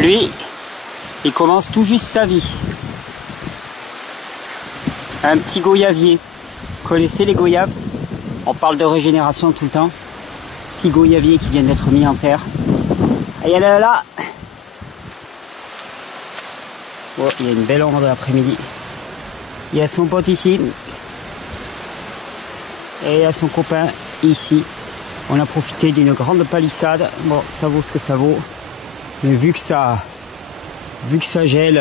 Lui, il commence tout juste sa vie. Un petit goyavier. Vous connaissez les goyaves? On parle de régénération tout le temps. Petit goyavier qui vient d'être mis en terre. Et il y a là. Oh, il y a une belle ombre de l'après-midi. Il y a son pote ici. Et il y a son copain ici. On a profité d'une grande palissade. Bon, ça vaut ce que ça vaut. Mais vu que ça gèle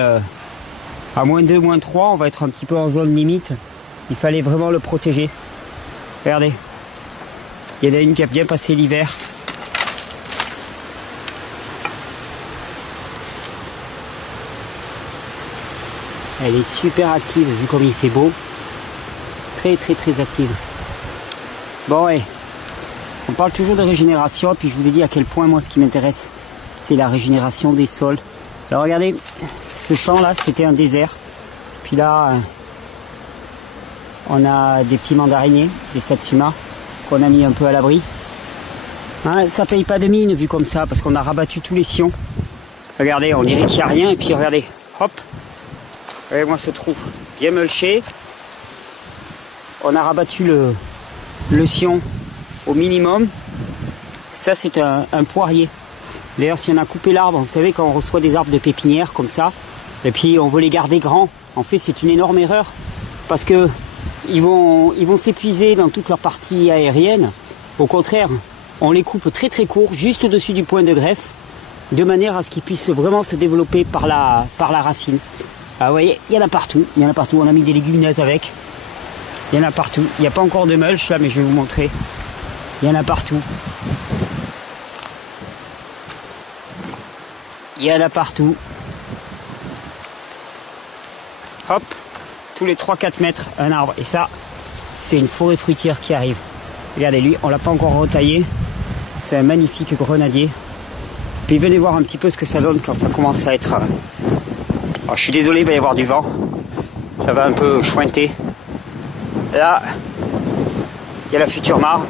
à -2, -3, on va être un petit peu en zone limite. Il fallait vraiment le protéger. Regardez. Il y en a une qui a bien passé l'hiver. Elle est super active vu comme il fait beau. Très active. Bon, ouais. On parle toujours de régénération, puis je vous ai dit à quel point moi ce qui m'intéresse, c'est la régénération des sols. Alors regardez, ce champ là c'était un désert. Puis là, on a des petits mandariniers, des satsuma, qu'on a mis un peu à l'abri. Hein, ça paye pas de mine vu comme ça, parce qu'on a rabattu tous les sions. Regardez, on dirait qu'il n'y a rien, et puis regardez, hop, regardez-moi ce trou, bien mulché. On a rabattu le sion au minimum. Ça c'est un poirier. D'ailleurs si on a coupé l'arbre, vous savez quand on reçoit des arbres de pépinière comme ça, et puis on veut les garder grands, en fait c'est une énorme erreur, parce que ils vont s'épuiser dans toute leur partie aérienne. Au contraire, on les coupe très court, juste au-dessus du point de greffe, de manière à ce qu'ils puissent vraiment se développer par la racine. Ah, vous voyez, il y en a partout, on a mis des légumineuses avec. Il y en a partout. Il n'y a pas encore de mulch là, mais je vais vous montrer. Il y en a partout. Il y en a partout. Hop, tous les 3-4 mètres, un arbre. Et ça, c'est une forêt fruitière qui arrive. Regardez, lui, on l'a pas encore retaillé. C'est un magnifique grenadier. Puis venez voir un petit peu ce que ça donne quand ça commence à être... Alors, je suis désolé, il va y avoir du vent. Ça va un peu chointer. Là, il y a la future mare.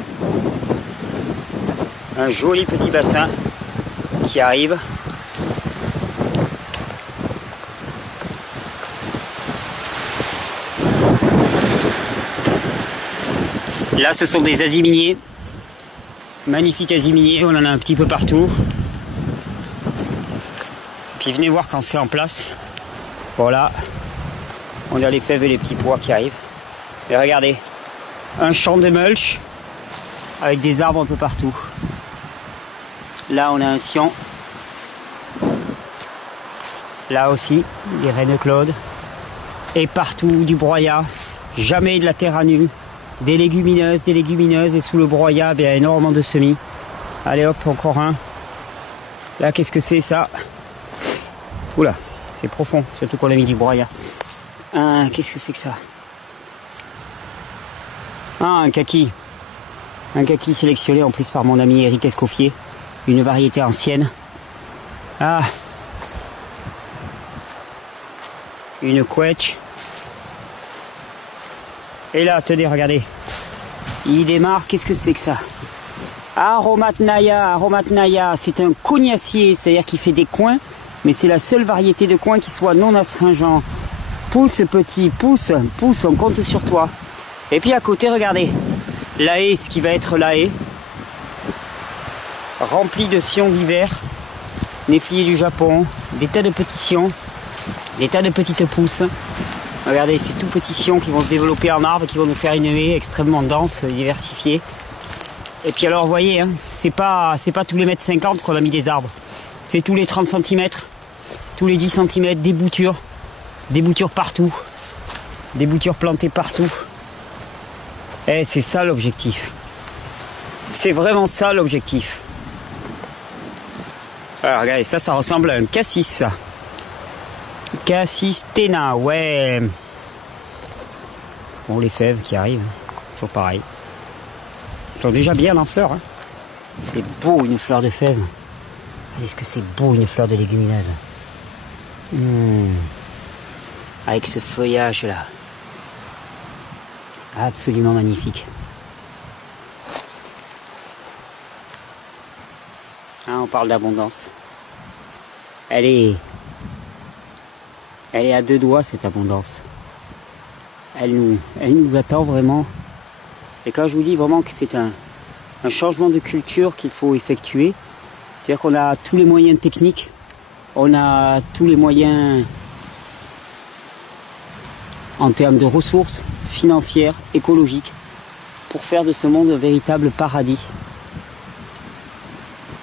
Un joli petit bassin qui arrive. Là, ce sont des aziminiers. Magnifiques aziminiers, on en a un petit peu partout. Puis venez voir quand c'est en place. Voilà. On a les fèves et les petits pois qui arrivent. Et regardez, un champ de mulch avec des arbres un peu partout. Là, on a un sion. Là aussi, des rennes claudes. Et partout, du broyat. Jamais de la terre à nu. Des légumineuses. Et sous le broyat, il y a énormément de semis. Allez hop, encore un. Là, qu'est-ce que c'est ça? Oula, c'est profond, surtout qu'on a mis du broyat. Qu'est-ce que c'est que ça? Ah, un kaki. Un kaki sélectionné en plus par mon ami Eric Escoffier. Une variété ancienne. Ah. Une quetch. Et là, tenez, regardez. Il démarre, qu'est-ce que c'est que ça? Aromatnaya. C'est un cognacier, c'est-à-dire qu'il fait des coins, mais c'est la seule variété de coin qui soit non astringent. Pousse petit, pousse, on compte sur toi. Et puis à côté, regardez, la haie, ce qui va être la haie, remplie de sions d'hiver, néfliers du Japon, des tas de petits sions, des tas de petites pousses. Regardez, ces tout petits sions qui vont se développer en arbre, qui vont nous faire une haie extrêmement dense, diversifiée. Et puis alors, vous voyez, hein, c'est pas tous les mètres 50 qu'on a mis des arbres. C'est tous les 30 cm, tous les 10 cm, des boutures partout, des boutures plantées partout. Et c'est ça l'objectif. C'est vraiment ça l'objectif. Alors regardez, ça ressemble à un cassis, ça. Cassis Tena, ouais. Bon, les fèves qui arrivent, toujours pareil. Ils sont déjà bien en fleurs. Hein. C'est beau une fleur de fève. Est-ce que c'est beau une fleur de légumineuse? Avec ce feuillage là. Absolument magnifique. Hein, on parle d'abondance. elle est à deux doigts, cette abondance. Elle nous attend vraiment. Et quand je vous dis vraiment que c'est un changement de culture qu'il faut effectuer, c'est-à-dire qu'on a tous les moyens techniques, on a tous les moyens en termes de ressources financières, écologiques, pour faire de ce monde un véritable paradis.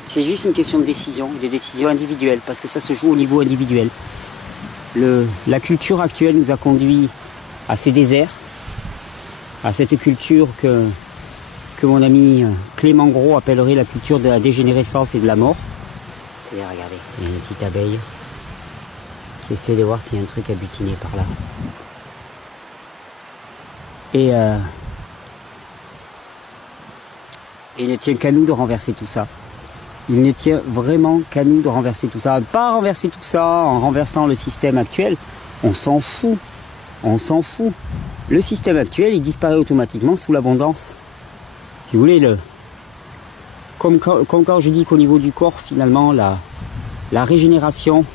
C'est juste une question de décision, des décisions individuelles, parce que ça se joue au niveau individuel. La culture actuelle nous a conduit à ces déserts, à cette culture que mon ami Clément Gros appellerait la culture de la dégénérescence et de la mort. Et regardez, il y a une petite abeille. J'essaie de voir s'il y a un truc à butiner par là. Et il ne tient qu'à nous de renverser tout ça. Il ne tient vraiment qu'à nous de renverser tout ça. Pas renverser tout ça en renversant le système actuel. On s'en fout. On s'en fout. Le système actuel, il disparaît automatiquement sous l'abondance. Si vous voulez, comme quand je dis qu'au niveau du corps, finalement, la régénération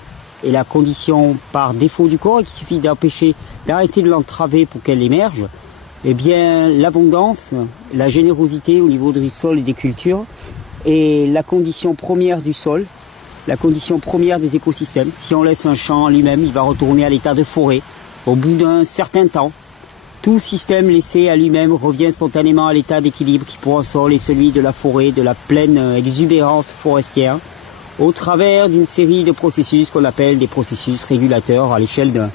est la condition par défaut du corps et qu'il suffit d'arrêter de l'entraver pour qu'elle émerge, eh bien, l'abondance, la générosité au niveau du sol et des cultures est la condition première du sol, la condition première des écosystèmes. Si on laisse un champ en lui-même, il va retourner à l'état de forêt au bout d'un certain temps. Tout système laissé à lui-même revient spontanément à l'état d'équilibre qui pour un sol est celui de la forêt, de la pleine exubérance forestière, au travers d'une série de processus qu'on appelle des processus régulateurs à l'échelle d'un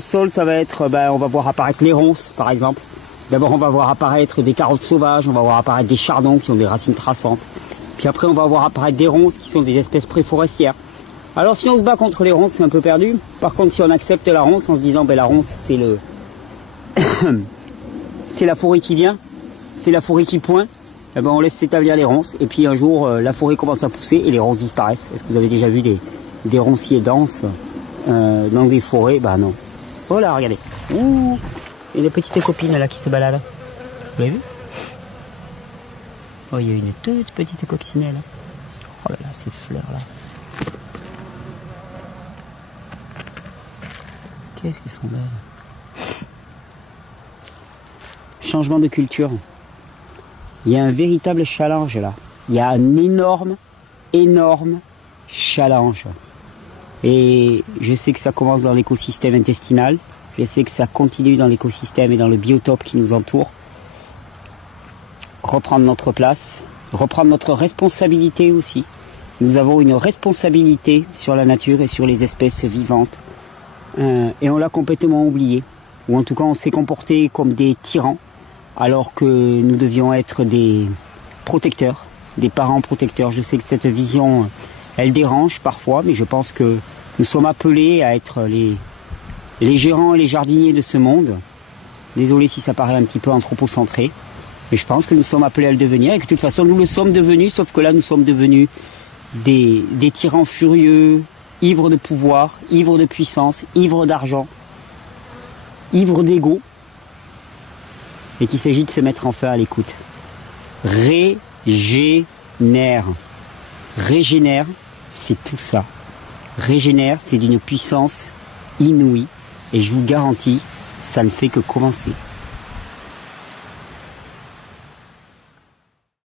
sol. Ça va être, on va voir apparaître les ronces par exemple. D'abord on va voir apparaître des carottes sauvages, on va voir apparaître des chardons qui ont des racines traçantes. Puis après on va voir apparaître des ronces qui sont des espèces préforestières. Alors si on se bat contre les ronces, c'est un peu perdu. Par contre, si on accepte la ronce en se disant, la ronce, c'est c'est la forêt qui vient, c'est la forêt qui pointe, eh ben on laisse s'établir les ronces. Et puis un jour, la forêt commence à pousser et les ronces disparaissent. Est-ce que vous avez déjà vu des ronciers denses dans des forêts? Bah non. Voilà, regardez. Ouh, il y a une petite copine là qui se balade. Vous l'avez vu? Oh, il y a une toute petite coccinelle. Oh là là, ces fleurs là. Qu'est-ce qu'elles sont belles. Changement de culture. Il y a un véritable challenge là. Il y a un énorme challenge. Et je sais que ça commence dans l'écosystème intestinal. Je sais que ça continue dans l'écosystème et dans le biotope qui nous entoure. Reprendre notre place. Reprendre notre responsabilité aussi. Nous avons une responsabilité sur la nature et sur les espèces vivantes. Et on l'a complètement oublié. Ou en tout cas on s'est comporté comme des tyrans. Alors que nous devions être des protecteurs. Des parents protecteurs. Je sais que cette vision, elle dérange parfois. Mais je pense que nous sommes appelés à être les gérants et les jardiniers de ce monde. Désolé si ça paraît un petit peu anthropocentré. Mais je pense que nous sommes appelés à le devenir. Et que de toute façon nous le sommes devenus. Sauf que là nous sommes devenus des tyrans furieux, ivres de pouvoir, ivres de puissance, ivres d'argent, ivres d'ego, et qu'il s'agit de se mettre enfin à l'écoute. Régénère. Régénère, c'est tout ça. Régénère, c'est d'une puissance inouïe, et je vous garantis, ça ne fait que commencer.